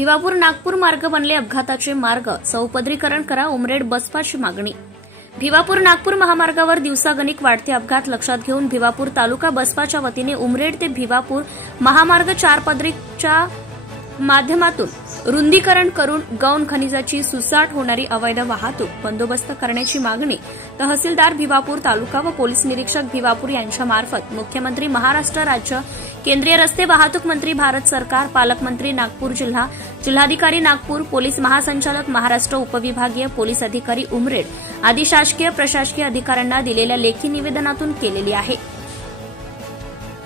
भिवापूर नागपूर मार्ग बनले अपघाताचे मार्ग, चौपदरीकरण करा, उमरेड बसपाची मागणी। भिवापूर नागपूर महामार्गावर दिवसागणिक वाढते अपघात लक्षात घेऊन भिवापूर तालुका बसपाच्या वतीने उमरेड ते भिवापूर महामार्ग 4 पदरीच्या माध्यमातून रुंदीकरण करून गौण खनिजाची सुसाट होणारी अवैध वाहतूक बंदोबस्त करण्याची मागणी तहसीलदार भिवापूर तालुका व पोलीस निरीक्षक भिवापूर यांच्यामार्फत मुख्यमंत्री महाराष्ट्र राज्य, केंद्रीय रस्ते वाहतूक मंत्री भारत सरकार, पालकमंत्री नागपूर जिल्हा, जिल्हाधिकारी नागपूर, पोलीस महासंचालक महाराष्ट्र, उपविभागीय पोलीस अधिकारी उमरेड आदी शासकीय प्रशासकीय अधिकाऱ्यांना दिलेल्या लेखी निवेदनातून केलेली आहे।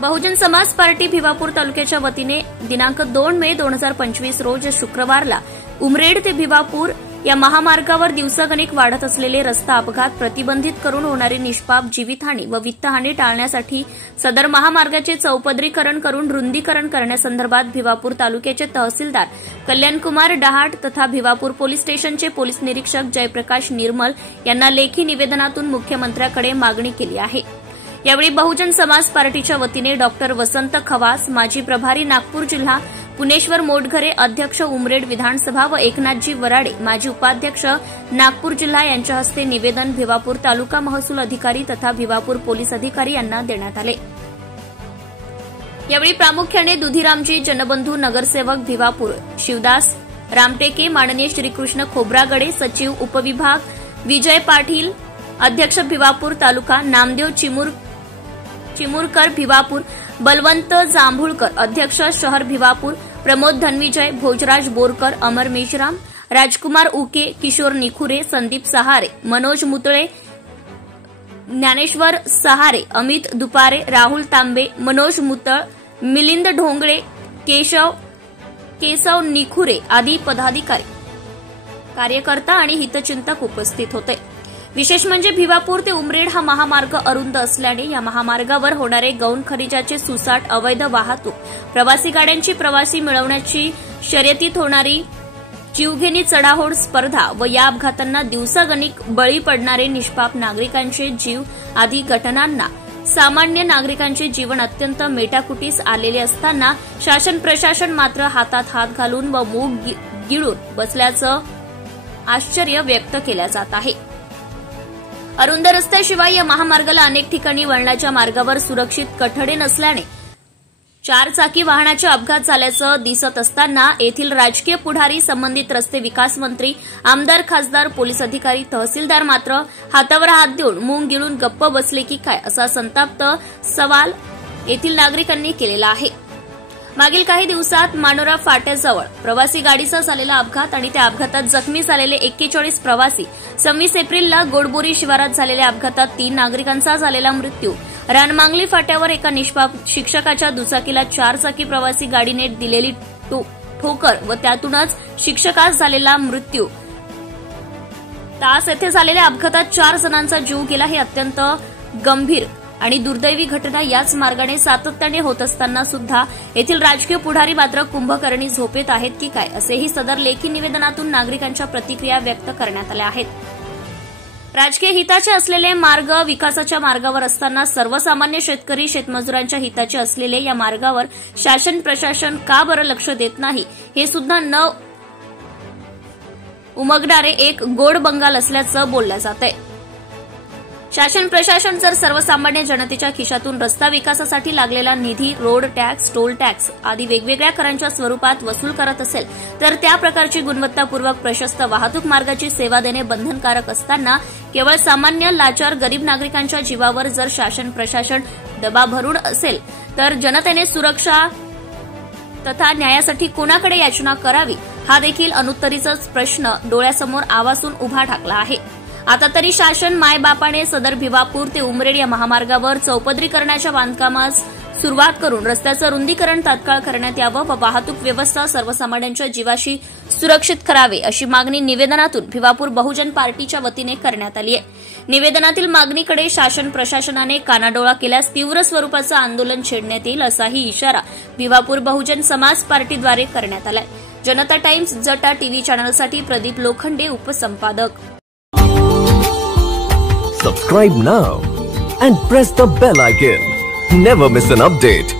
बहुजन समाज पार्टी भिवापूर तालुक्याच्या वतीने दिनांक 2 मे 2025 रोज शुक्रवारला उमरेड ते भिवापूर या महामार्गावर दिवसागणिक वाढत असलेले रस्ता अपघात प्रतिबंधित करून होणारी निष्पाप जीवितहानी व वित्तहानी टाळण्यासाठी सदर महामार्गाचे चौपदरीकरण करून रुंदीकरण करण्यासंदर्भात भिवापूर तालुक्याचे तहसीलदार कल्याणकुमार डहाट तथा भिवापूर पोलीस स्टेशनचे पोलीस निरीक्षक जयप्रकाश निर्मल यांना लेखी निवेदनातून मुख्यमंत्र्याकडे मागणी केली आहे। यावेळी बहुजन समाज पार्टीच्या वतीने डॉक्टर वसंत खवास, माजी प्रभारी नागपूर जिल्हा, पुणेश्वर मोटघरे, अध्यक्ष उमरेड विधानसभा व एकनाथजी वराडे, माजी उपाध्यक्ष नागपूर जिल्हा यांच्या हस्ते निवेदन भिवापूर तालुका महसूल अधिकारी तथा भिवापूर पोलीस अधिकारी यांना देण्यात आले। यावेळी प्रामुख्याने दुधीरामजी जनबंधू नगरसेवक भिवापूर शिवदास रामटेके, माननीय श्रीकृष्ण खोब्रागडे, सचिव उपविभाग विजय पाटील, अध्यक्ष भिवापूर तालुका नामदेव चिमुरकर भिवापूर, बलवंत जांभुळकर, अध्यक्ष शहर भिवापूर, प्रमोद धनविजय, भोजराज बोरकर, अमर मेश्राम, राजकुमार उके, किशोर निखुरे, संदीप सहारे, मनोज मुतळे, ज्ञानेश्वर सहारे, अमित दुपारे, राहुल तांबे, मनोज मुतळ, मिलिंद ढोंगळे, केशव निखुरे आदी पदाधिकारी, कार्यकर्ता आणि हितचिंतक उपस्थित होते। विशेष म्हणजे भिवापूर ते उमरेड हा महामार्ग अरुंद असल्याने या महामार्गावर होणारे गौण खनिजाचे सुसाट अवैध वाहतूक, प्रवासी गाड्यांची प्रवासी मिळवण्याची शर्यतीत होणारी जीवघेणी चढाओढ स्पर्धा व या अपघातांना दिवसागणिक बळी पडणारे निष्पाप नागरिकांचे जीव आदी घटनांना सामान्य नागरिकांचे जीवन अत्यंत मेटाकुटीस आलेले असताना शासन प्रशासन मात्र हातात हात घालून व मूग गिळून बसल्याचं आश्चर्य व्यक्त केलं जात आहे। अरुंद रस्त्याशिवाय या महामार्गाला अनेक ठिकाणी वळणाच्या मार्गावर सुरक्षित कठडे नसल्याने 4 चाकी वाहनाचे अपघात झाल्याचं दिसत असताना येथील राजकीय पुढारी, संबंधित रस्ते विकास मंत्री, आमदार, खासदार, पोलीस अधिकारी, तहसीलदार मात्र हातावर हात देऊन मूग गिळून गप्प बसले की काय असा संताप्त सवाल येथील नागरिकांनी केलेला आहे। मागील काही दिवसात मानोरा फाट्याजवळ प्रवासी गाडीचा झालेला अपघात आणि त्या अपघातात जखमी झालेले 41 प्रवासी, 26 एप्रिलला गोडबोरी शिवारात झालेल्या अपघातात 3 नागरिकांचा झालेला मृत्यू, रानमांगली फाट्यावर एका निष्पाप शिक्षकाच्या दुचाकीला 4 चाकी प्रवासी गाडीने दिलेली ठोकर व त्यातूनच शिक्षकास झालेला मृत्यू, तास येथे झालेल्या अपघातात 4 जणांचा जीव गेला। हे अत्यंत गंभीर आणि दुर्दैवी घटना याच मार्गाने सातत्याने होत असताना सुद्धा येथील राजकीय पुढारी मात्र कुंभकर्णी झोपेत आहेत की काय असेही सदर लेखी निवेदनातून नागरिकांच्या प्रतिक्रिया व्यक्त करण्यात आल्या आहेत। राजकीय हिताचे असलेले मार्ग विकासाच्या मार्गावर असताना सर्वसामान्य शेतकरी, शेतमजुरांच्या हिताचे असलेले या मार्गावर शासन प्रशासन का बरं लक्ष देत नाही हे सुद्धा न उमगणारे एक गोड बंगाल असल्याचं बोललं जातंय। शासन प्रशासन जर सर्वसामान्य जनतेच्या खिशातून रस्ता विकासासाठी लागलेला निधी, रोड टॅक्स, टोल टॅक्स आदी वेगवेगळ्या करांच्या स्वरूपात वसूल करत असेल तर त्या प्रकारची गुणवत्तापूर्वक प्रशस्त वाहतूक मार्गाची सेवा देणे बंधनकारक असताना केवळ सामान्य लाचार गरीब नागरिकांच्या जीवावर जर शासन प्रशासन दबाव भरून असेल तर जनतेने सुरक्षा तथा न्यायासाठी कोणाकडे याचना करावी हा देखील अनुत्तरीचाच प्रश्न डोळ्यासमोर आवासून उभा ठाकला आहे। आता तरी शासन मायबापाने सदर भिवापूर ते उमरेड या महामार्गावर चौपदरीकरणाच्या बांधकामास सुरुवात करून रस्त्याचं रुंदीकरण तात्काळ करण्यात यावं व वाहतूक व्यवस्था सर्वसामान्यांच्या जीवाशी सुरक्षित करावे अशी मागणी निवेदनातून भिवापूर बहुजन पार्टीच्या वतीने करण्यात आली आहे। निवेदनातील मागणीकडे शासन प्रशासनाने कानाडोळा केल्यास तीव्र स्वरूपाचं आंदोलन छेडण्यात येईल असाही इशारा भिवापूर बहुजन समाज पार्टीद्वारे करण्यात आलाय। जनता टाइम्स जटा टीव्ही चॅनलसाठी प्रदीप लोखंडे, उपसंपादक। Subscribe now and press the bell icon. Never miss an update.